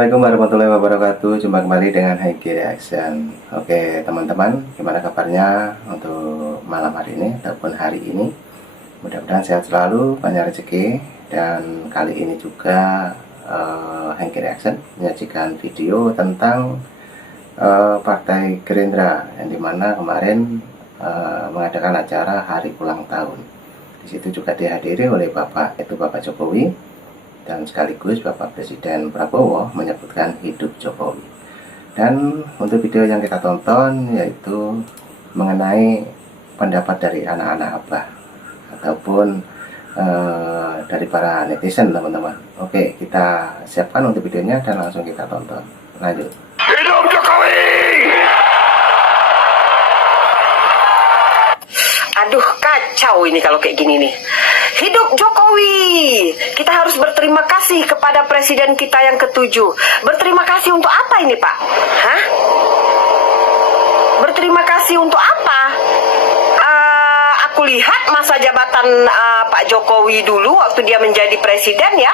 Assalamualaikum warahmatullahi wabarakatuh. Jumpa kembali dengan Hengki Reaction. Oke teman-teman, gimana kabarnya untuk malam hari ini ataupun hari ini? Mudah-mudahan sehat selalu, banyak rezeki. Dan kali ini juga Hengki Reaction menyajikan video tentang Partai Gerindra, yang dimana kemarin mengadakan acara hari ulang tahun. Di situ juga dihadiri oleh Bapak Jokowi, dan sekaligus Bapak Presiden Prabowo menyebutkan hidup Jokowi. Dan untuk video yang kita tonton yaitu mengenai pendapat dari anak-anak Abah ataupun dari para netizen teman-teman. Oke, kita siapkan untuk videonya dan langsung kita tonton. Lanjut. Hidup Jokowi! Aduh, kacau ini kalau kayak gini nih. Hidup Jokowi! Kita harus berterima kasih kepada presiden kita yang ke-7. Berterima kasih untuk apa ini, Pak? Hah? Berterima kasih untuk apa? Aku lihat masa jabatan Pak Jokowi dulu waktu dia menjadi presiden ya,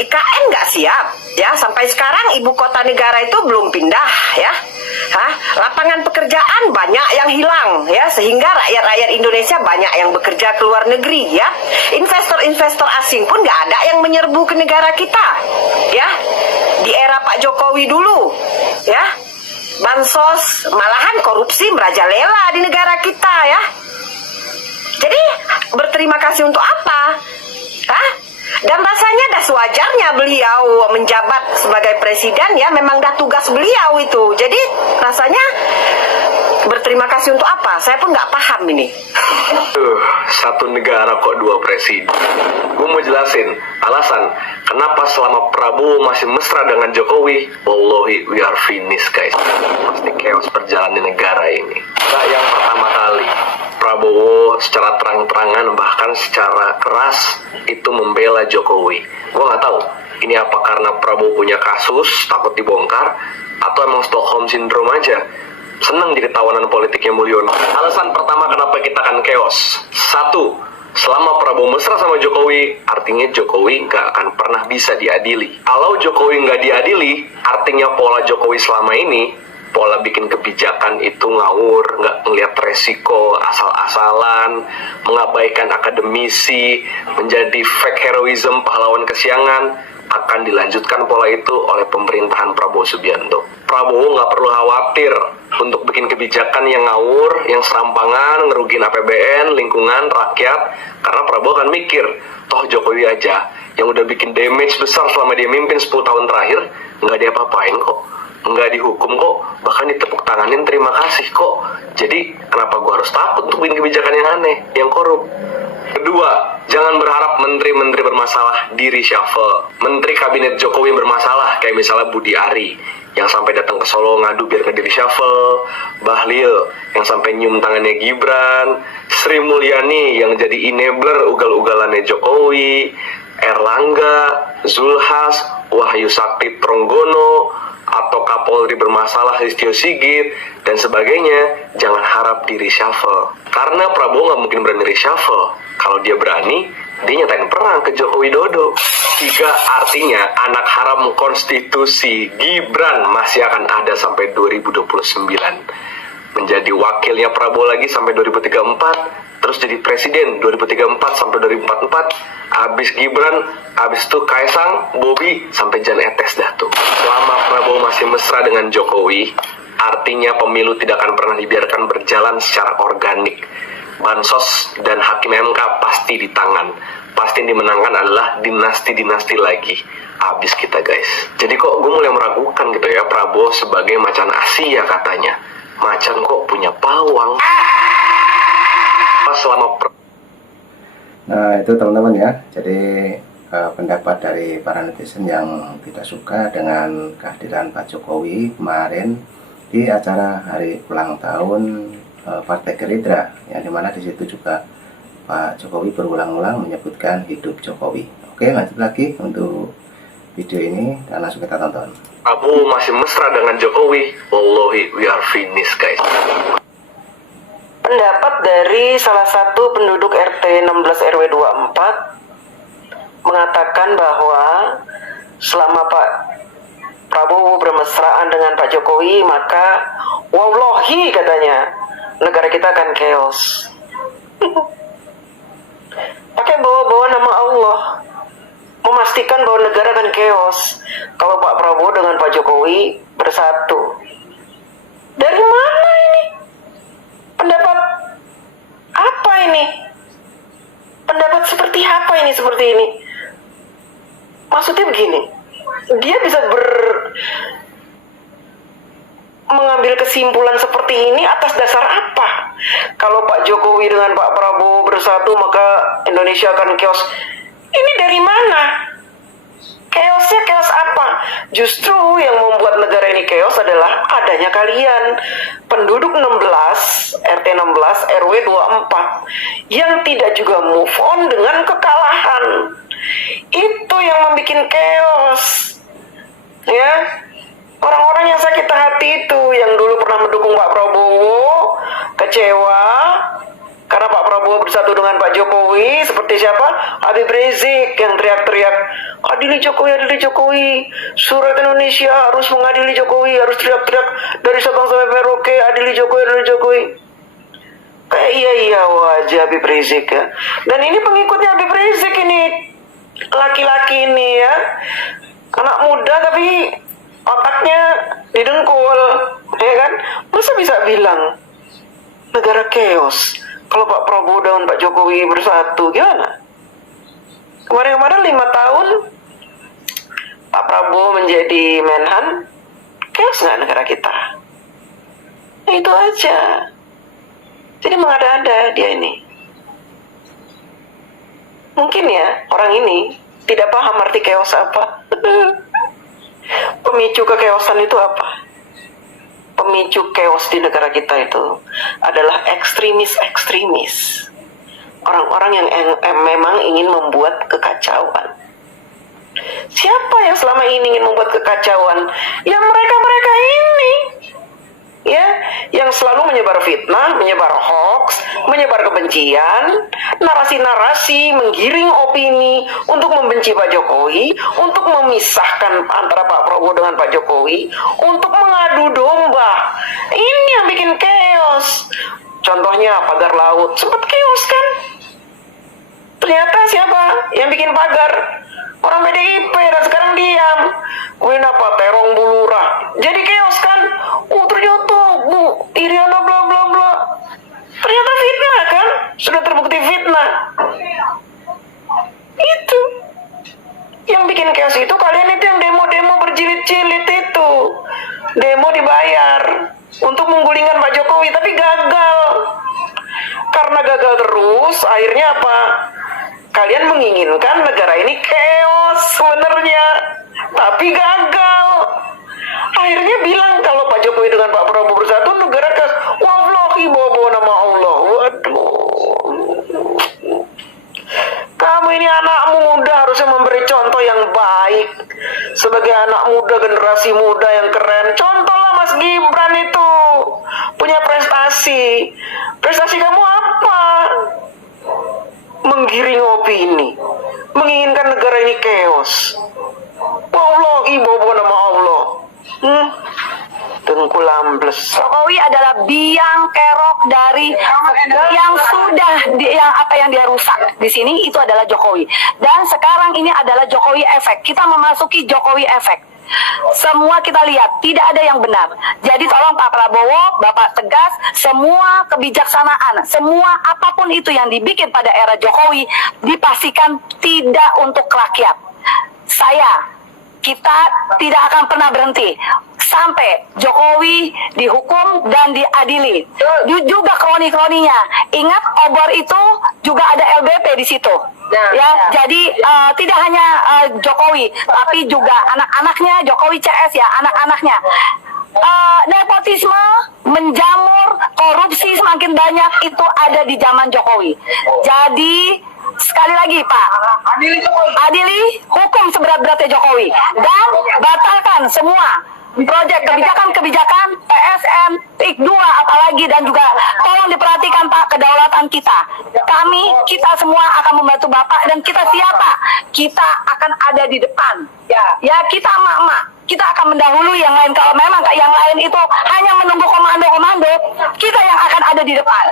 IKN nggak siap ya, sampai sekarang ibu kota negara itu belum pindah ya. Lapangan pekerjaan banyak yang hilang ya, sehingga rakyat-rakyat Indonesia banyak yang bekerja ke luar negeri ya. Investor-investor asing pun nggak ada yang menyerbu ke negara kita ya. Di era Pak Jokowi dulu ya, bansos malahan korupsi merajalela di negara kita ya. Jadi berterima kasih untuk apa? Dan rasanya dah sewajarnya beliau menjabat sebagai presiden ya, memang dah tugas beliau itu. Jadi rasanya berterima kasih untuk apa? Saya pun nggak paham ini. Satu negara kok dua presiden. Gue mau jelasin alasan kenapa selama Prabowo masih mesra dengan Jokowi, wallahi we are finished guys. Pasti chaos berjalan di negara ini. Nah, yang pertama kali Prabowo secara terang-terangan bahkan secara keras itu membela Jokowi. Gue nggak tahu ini apa karena Prabowo punya kasus takut dibongkar atau emang Stockholm Syndrome aja. Senang jadi tawanan politiknya Mulyono. Alasan pertama kenapa kita akan chaos. Satu, selama Prabowo mesra sama Jokowi, artinya Jokowi nggak akan pernah bisa diadili. Kalau Jokowi nggak diadili, artinya pola Jokowi selama ini, pola bikin kebijakan itu ngawur, nggak ngeliat resiko, asal-asalan, mengabaikan akademisi, menjadi fake heroism, pahlawan kesiangan, akan dilanjutkan pola itu oleh pemerintahan Prabowo Subianto. Prabowo nggak perlu khawatir untuk bikin kebijakan yang ngawur, yang serampangan, ngerugin APBN, lingkungan, rakyat, karena Prabowo akan mikir, toh Jokowi aja yang udah bikin damage besar selama dia mimpin 10 tahun terakhir, nggak diapa-apain kok, nggak dihukum kok, bahkan ditepuk tanganin terima kasih kok. Jadi kenapa gue harus takut untuk bikin kebijakan yang aneh, yang korup? Kedua, jangan berharap menteri-menteri bermasalah di reshuffle. Menteri kabinet Jokowi bermasalah, kayak misalnya Budi Ari yang sampai datang ke Solo ngadu biar nggak di reshuffle, Bahlil yang sampai nyium tangannya Gibran, Sri Mulyani yang jadi enabler ugal-ugalannya Jokowi, Erlangga, Zulhas, Wahyu Sakti Tronggono, atau Kapolri bermasalah Listio Sigit dan sebagainya. Jangan harap di reshuffle, karena Prabowo nggak mungkin berani reshuffle. Kalau dia berani, dia nyatain perang ke Joko Widodo. Tiga, artinya anak haram konstitusi Gibran masih akan ada sampai 2029, menjadi wakilnya Prabowo lagi sampai 2034, terus jadi presiden 2034 sampai 2044. Abis Gibran, abis itu Kaisang, Bobi, sampai Jan Etes dah tuh. Selama Prabowo masih mesra dengan Jokowi, artinya pemilu tidak akan pernah dibiarkan berjalan secara organik. Bansos dan hakim MK pasti di tangan. Pasti yang dimenangkan adalah dinasti-dinasti lagi. Abis kita guys. Jadi kok gue mulai meragukan gitu ya, Prabowo sebagai macan Asia katanya. Macan kok punya pawang. Pas selama Nah itu teman-teman ya, jadi pendapat dari para netizen yang tidak suka dengan kehadiran Pak Jokowi kemarin di acara hari ulang tahun Partai Gerindra, yang dimana di situ juga Pak Jokowi berulang-ulang menyebutkan hidup Jokowi. Oke, lanjut lagi untuk video ini dan langsung kita tonton. Prabowo masih mesra dengan Jokowi, wallahi we are finished guys. Pendapat dari salah satu penduduk RT 16 RW 24 mengatakan bahwa selama Pak Prabowo bermesraan dengan Pak Jokowi, maka wallahi katanya negara kita akan chaos. Pakai bawa-bawa nama Allah, memastikan bahwa negara akan chaos kalau Pak Prabowo dengan Pak Jokowi bersatu. Dari mana ini? Pendapat apa ini? Pendapat seperti apa ini seperti ini? Maksudnya begini, dia bisa mengambil kesimpulan seperti ini atas dasar apa? Kalau Pak Jokowi dengan Pak Prabowo bersatu maka Indonesia akan chaos. Ini dari mana? Chaosnya chaos apa? Justru yang membuat negara ini chaos adalah adanya kalian, penduduk 16, RT 16, RW 24 yang tidak juga move on dengan kekalahan. Itu yang membuat chaos. Ya, orang-orang yang sakit hati itu, yang dulu pernah mendukung Pak Prabowo, kecewa karena Pak Prabowo bersatu dengan Pak Jokowi. Seperti siapa? Habib Rizik yang teriak-teriak, adili Jokowi, adili Jokowi, surat Indonesia harus mengadili Jokowi, harus teriak-teriak dari Sabang sampai Merauke, adili Jokowi, adili Jokowi. Kayak iya wajah Habib Rizik ya. Dan ini pengikutnya Habib Rizik ini, laki-laki ini ya, anak muda tapi otaknya didengkul, ya kan? Masa bisa bilang negara chaos kalau Pak Prabowo dengan Pak Jokowi bersatu? Gimana? Kemarin-kemarin 5 tahun Pak Prabowo menjadi Menhan, chaos nggak negara kita? Nah, itu aja. Jadi mengada-ada dia ini. Mungkin ya orang ini tidak paham arti chaos apa. Pemicu kekeosan itu apa? Pemicu chaos di negara kita itu adalah ekstremis-ekstremis. Orang-orang yang memang ingin membuat kekacauan. Siapa yang selama ini ingin membuat kekacauan? Ya mereka-mereka ini. Ya, yang selalu menyebar fitnah, menyebar hoax, menyebar kebencian, narasi-narasi, menggiring opini untuk membenci Pak Jokowi, untuk memisahkan antara Pak Prabowo dengan Pak Jokowi, untuk mengadu domba. Ini yang bikin chaos. Contohnya pagar laut, sempat chaos kan? Ternyata siapa yang bikin pagar? Orang PDIP, dan sekarang diam. Kemudian apa? Terong Bulurah. Jadi chaos kan? Ternyata Bu Iriana bla bla bla. Ternyata fitnah kan? Sudah terbukti fitnah. Itu. Yang bikin chaos itu kalian itu yang demo-demo berjilid-jilid itu. Demo dibayar untuk menggulingkan Pak Jokowi, tapi gagal. Karena gagal terus, akhirnya apa? Kalian menginginkan negara ini chaos sebenarnya, tapi gagal. Akhirnya bilang kalau Pak Jokowi dengan Pak Prabowo bersatu negara chaos. Wallahi bawa-bawa nama Allah. Waduh. Kamu ini anak muda harusnya memberi contoh yang baik. Sebagai anak muda, generasi muda yang keren. Contohlah Mas Gibran itu. Punya prestasi. Prestasi kamu apa? Menggiring opini, menginginkan negara ini chaos. Wallahi bawa nama Allah. Dengkul ambles. Jokowi adalah biang kerok dari yang sudah yang dia rusak di sini, itu adalah Jokowi. Dan sekarang ini adalah Jokowi efek. Kita memasuki Jokowi efek. Semua kita lihat tidak ada yang benar. Jadi tolong Pak Prabowo, Bapak tegas, semua kebijaksanaan, semua apapun itu yang dibikin pada era Jokowi dipastikan tidak untuk rakyat. Kita tidak akan pernah berhenti sampai Jokowi dihukum dan diadili. Juga kroni-kroninya. Ingat obor itu juga ada LBP di situ. Jadi tidak hanya Jokowi, tapi juga anak-anaknya Jokowi CS ya, anak-anaknya. Nepotisme menjamur, korupsi semakin banyak itu ada di zaman Jokowi. Jadi sekali lagi Pak, adili hukum seberat-beratnya Jokowi dan batalkan semua proyek kebijakan PSN, PIK 2 apalagi, dan juga tolong diperhatikan Pak kedaulatan kita. Kita semua akan membantu Bapak dan kita siapa? Kita akan ada di depan. Ya kita emak-emak. kita akan mendahului yang lain. Kalau memang yang lain itu hanya menunggu komando-komando, kita yang akan ada di depan.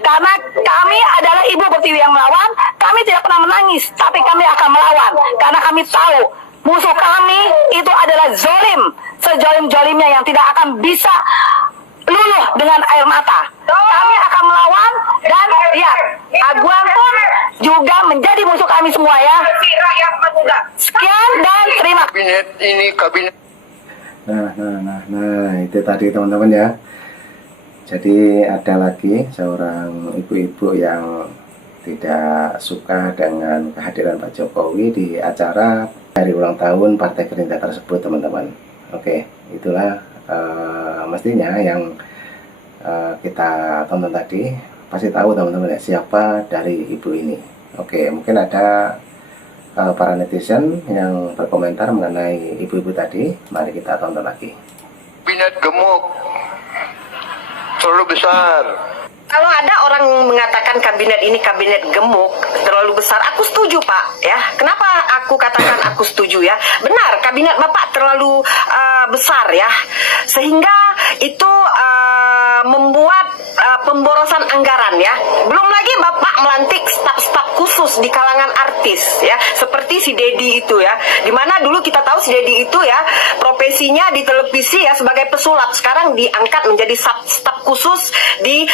Karena kami adalah ibu pertiwi yang melawan, kami tidak pernah menangis, tapi kami akan melawan. Karena kami tahu musuh kami itu adalah zolim, sejolim-jolimnya yang tidak akan bisa luluh dengan air mata. Kami akan melawan dan lihat, Aguan pun juga menjadi musuh kami semua ya. Sekian dan terima kasih. Nah, itu tadi teman-teman ya. Jadi ada lagi seorang ibu-ibu yang tidak suka dengan kehadiran Pak Jokowi di acara hari ulang tahun Partai Gerindra tersebut, teman-teman. Oke, itulah mestinya yang kita tonton tadi. Pasti tahu teman-teman ya siapa dari ibu ini. Oke, mungkin ada para netizen yang berkomentar mengenai ibu-ibu tadi. Mari kita tonton lagi. Kabinet gemuk terlalu besar. Kalau ada orang mengatakan kabinet ini kabinet gemuk, terlalu besar, aku setuju Pak. Ya, kenapa aku katakan aku setuju ya? Benar, kabinet Bapak terlalu besar ya, sehingga itu membuat pemborosan anggaran ya. Belum lagi Bapak melantik staf-staf khusus di kalangan artis ya, seperti si Dedi itu ya. Dimana dulu kita tahu si Dedi itu ya profesinya di televisi ya sebagai pesulap, sekarang diangkat menjadi staf khusus di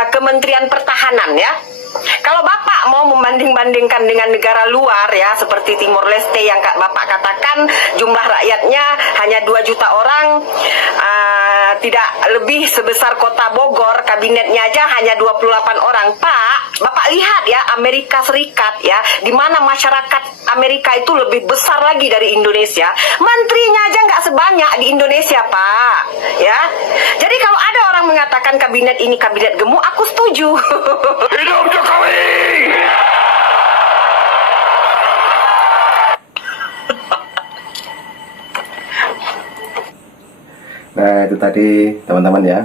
Kementerian Pertahanan ya. Kalau Bapak mau membanding-bandingkan dengan negara luar ya, seperti Timor Leste yang Bapak katakan jumlah rakyatnya hanya 2 juta orang, tidak lebih sebesar kota Bogor, kabinetnya aja hanya 28 orang. Pak, Bapak lihat ya Amerika Serikat ya, di mana masyarakat Amerika itu lebih besar lagi dari Indonesia. Menterinya aja nggak sebanyak di Indonesia, Pak. Ya, jadi kalau ada orang mengatakan kabinet ini kabinet gemuk, aku setuju. Hidup Jokowi! Nah, itu tadi teman-teman ya.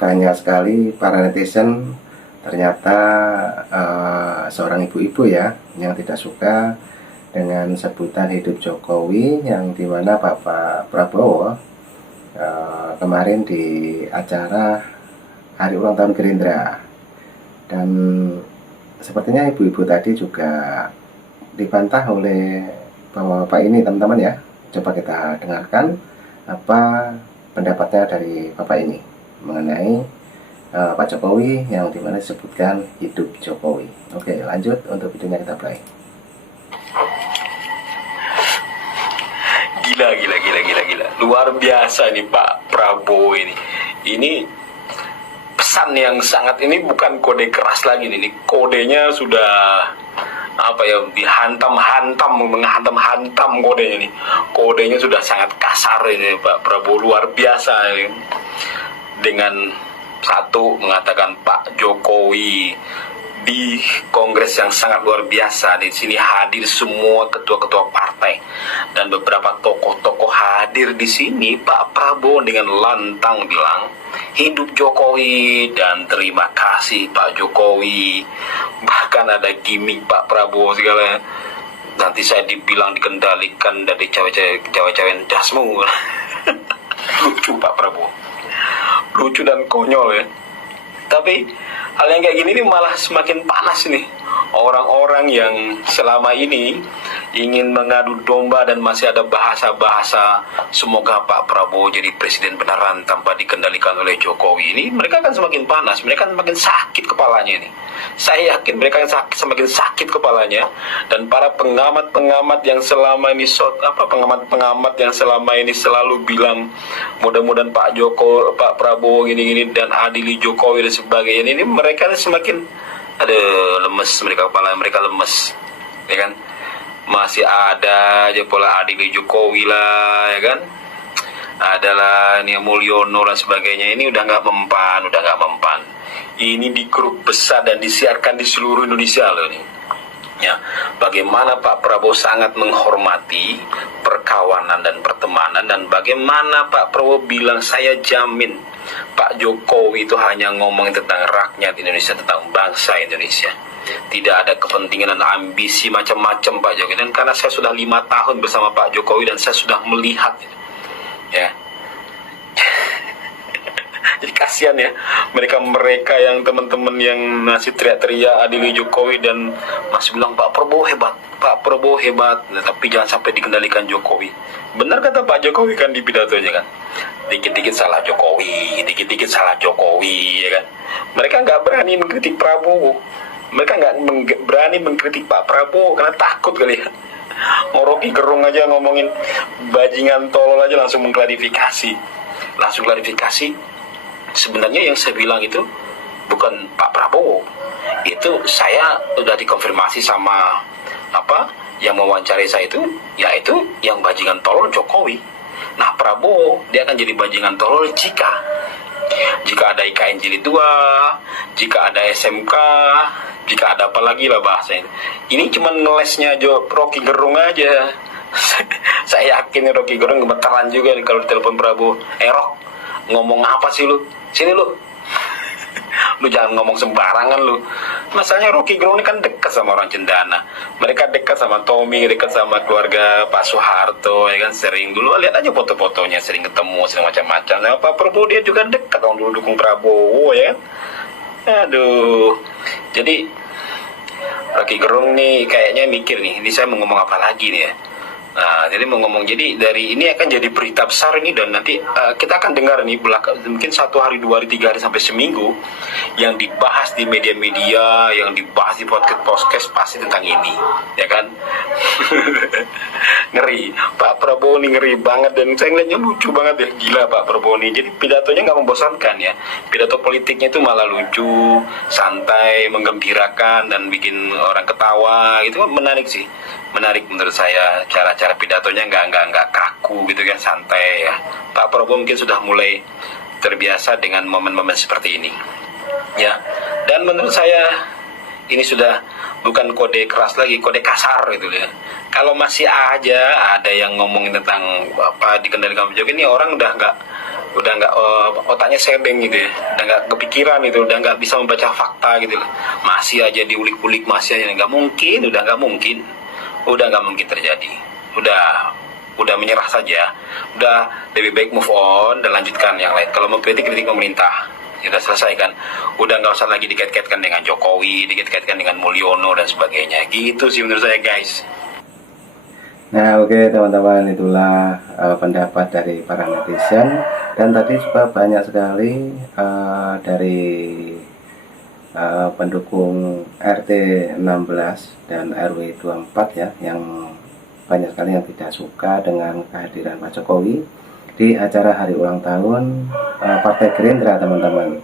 Banyak sekali para netizen ternyata seorang ibu-ibu ya yang tidak suka dengan sebutan hidup Jokowi, yang dimana Bapak Prabowo kemarin di acara hari ulang tahun Gerindra. Dan sepertinya ibu-ibu tadi juga dibantah oleh bapak-bapak ini, teman-teman ya. Coba kita dengarkan apa pendapatnya dari bapak ini mengenai Pak Jokowi yang dimana disebutkan hidup Jokowi. Oke, lanjut untuk videonya kita play. Gila. Luar biasa nih Pak Prabowo ini. Ini pesan yang sangat, ini bukan kode keras lagi nih. Ini kodenya sudah apa ya, menghantam kodenya nih. Kodenya sudah sangat kasar ini Pak Prabowo, luar biasa ini. Dengan satu mengatakan Pak Jokowi di kongres yang sangat luar biasa, di sini hadir semua ketua-ketua partai dan beberapa tokoh-tokoh hadir di sini. Pak Prabowo dengan lantang bilang hidup Jokowi dan terima kasih Pak Jokowi. Bahkan ada gimmick Pak Prabowo segala. Nanti saya dibilang dikendalikan dari cewek-cewek dasmu. Lucu Pak Prabowo, lucu dan konyol ya. Tapi hal yang kayak gini nih malah semakin panas nih. Orang-orang yang selama ini ingin mengadu domba dan masih ada bahasa-bahasa semoga Pak Prabowo jadi presiden beneran tanpa dikendalikan oleh Jokowi ini, mereka akan semakin panas, mereka akan semakin sakit kepalanya ini. Saya yakin mereka akan semakin sakit kepalanya. Dan para pengamat-pengamat yang selama ini pengamat-pengamat yang selama ini selalu bilang mudah-mudahan Pak Prabowo gini-gini dan adili Jokowi dan sebagainya, ini mereka semakin lemes, kepala mereka lemes ya kan. Masih ada aja pola adili Jokowi lah ya kan, adalah ini Mulyono dan sebagainya, ini udah nggak mempan. Ini di grup besar dan disiarkan di seluruh Indonesia loh nih ya. Bagaimana Pak Prabowo sangat menghormati perkawanan dan pertemanan, dan bagaimana Pak Prabowo bilang saya jamin Pak Jokowi itu hanya ngomong tentang rakyat Indonesia, tentang bangsa Indonesia. Tidak ada kepentingan dan ambisi macam-macam Pak Jokowi. Dan karena saya sudah 5 tahun bersama Pak Jokowi dan saya sudah melihat ya. Jadi kasihan ya mereka yang teman-teman yang masih teriak-teriak adili Jokowi dan masih bilang Pak Prabowo hebat, Pak Prabowo hebat, nah, tapi jangan sampai dikendalikan Jokowi. Benar kata Pak Jokowi kan di pidatonya kan, dikit-dikit salah Jokowi, dikit-dikit salah Jokowi, ya kan. Mereka nggak berani mengkritik Prabowo, mereka nggak berani mengkritik Pak Prabowo karena takut kali ya. Rocky Gerung aja ngomongin bajingan tolol aja langsung mengklarifikasi, sebenarnya yang saya bilang itu bukan Pak Prabowo, itu saya udah dikonfirmasi sama yang mewawancarai saya itu, yaitu yang bajingan tolol Jokowi. Nah Prabowo dia akan jadi bajingan tolol jika ada IKN Jilid 2, jika ada SMK, jika ada apa lagi lah bahasanya. Ini cuma ngelesnya Rocky Gerung aja. Saya yakin Rocky Gerung gemetaran juga nih kalau ditelepon Prabowo. Rok, ngomong apa sih lu? Sini lu. Lu jangan ngomong sembarangan lu. Masalahnya Rocky Gerung ini kan dekat sama orang Cendana. Mereka dekat sama Tommy, dekat sama keluarga Pak Soeharto, ya kan, sering dulu lihat aja foto-fotonya, sering ketemu, sering macam-macam. Nah, Pak Prabowo dia juga dekat, orang dulu dukung Prabowo, ya kan. Aduh. Jadi Rocky Gerung nih kayaknya mikir nih, ini saya mau ngomong apa lagi nih ya. Nah, jadi mau ngomong, jadi dari ini akan jadi berita besar ini, dan nanti kita akan dengar nih mungkin 1 hari, 2 hari, 3 hari sampai seminggu yang dibahas di media-media, yang dibahas di podcast pasti tentang ini, ya kan? Ngeri, Pak Prabowo nih ngeri banget, dan saya ngeliatnya lucu banget ya, gila Pak Prabowo nih. Jadi pidatonya nggak membosankan ya, pidato politiknya itu malah lucu, santai, menggembirakan, dan bikin orang ketawa, itu menarik sih. Menarik menurut saya, cara pidatonya nggak kaku gitu kan, santai ya. Pak Prabowo mungkin sudah mulai terbiasa dengan momen-momen seperti ini ya, dan menurut saya ini sudah bukan kode keras lagi, kode kasar gitu ya. Kalau masih aja ada yang ngomongin tentang dikendalikan Jokowi, ini orang udah nggak otaknya sedeng gitu ya, udah nggak kepikiran gitu, udah nggak bisa membaca fakta gitu, masih aja diulik-ulik, masih aja nggak mungkin, udah nggak mungkin terjadi, udah menyerah saja, udah lebih baik move on dan lanjutkan yang lain. Kalau mau kritik pemerintah, ya udah selesai kan, udah nggak usah lagi dikait-kaitkan dengan Jokowi, dikait-kaitkan dengan Mulyono dan sebagainya, gitu sih menurut saya guys. Nah oke teman-teman, itulah pendapat dari para netizen, dan tadi juga banyak sekali dari pendukung RT 16 dan RW 24 ya, yang banyak sekali yang tidak suka dengan kehadiran Pak Jokowi di acara hari ulang tahun Partai Gerindra teman-teman.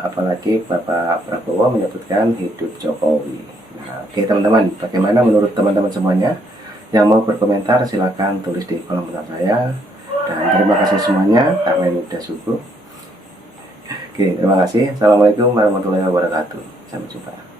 Apalagi Bapak Prabowo menyebutkan hidup Jokowi. Nah, oke teman-teman, bagaimana menurut teman-teman semuanya? Yang mau berkomentar silahkan tulis di kolom komentar saya. Dan terima kasih semuanya karena ini sudah subuh. Oke, terima kasih. Assalamualaikum warahmatullahi wabarakatuh. Sampai jumpa.